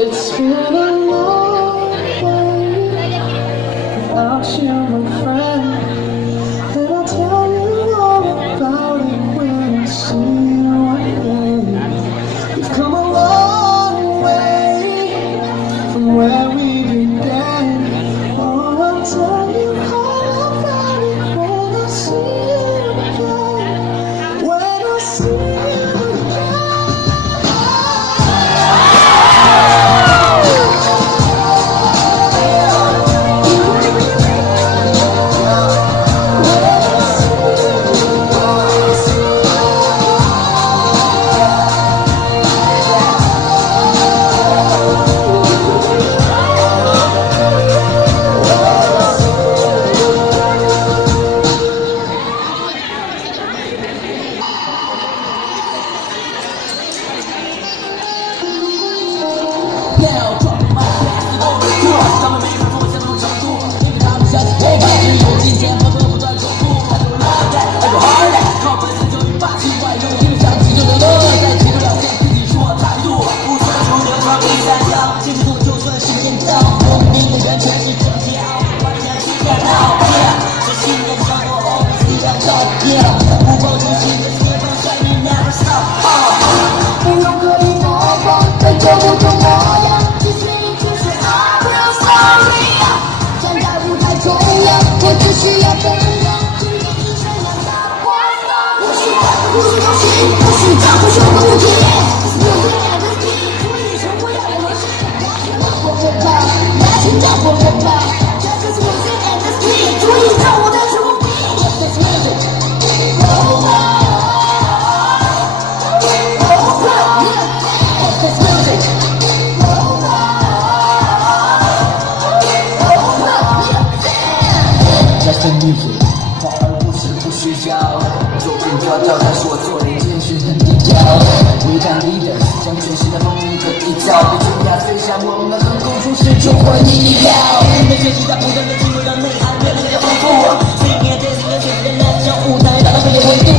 It's been a long day without you, my friend. And I'll tell you all about it when I see you again. We've come a long way from where we began. Oh, I'll tell you all about it when I see you again. When I see you again. music， 华而不实不虚假，作品抓到他说做的坚持很低调。We can leaders， 将全新的风格一跳，被重压飞向我们的横空出世，就换意料。那些期待不断的机会，让内涵越来越丰富。Singing this， 跟随着蓝翔舞台达到最高维度。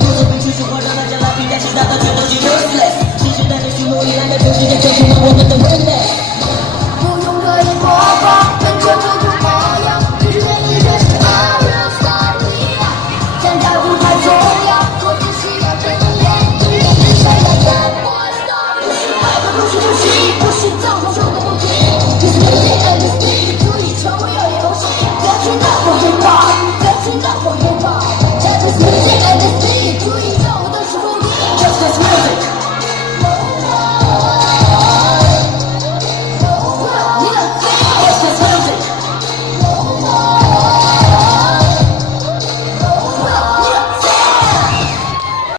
用作品去循环，让大家来评价，其他的全都是 useless。新时代的序幕，依然在全世界呈现了我们的威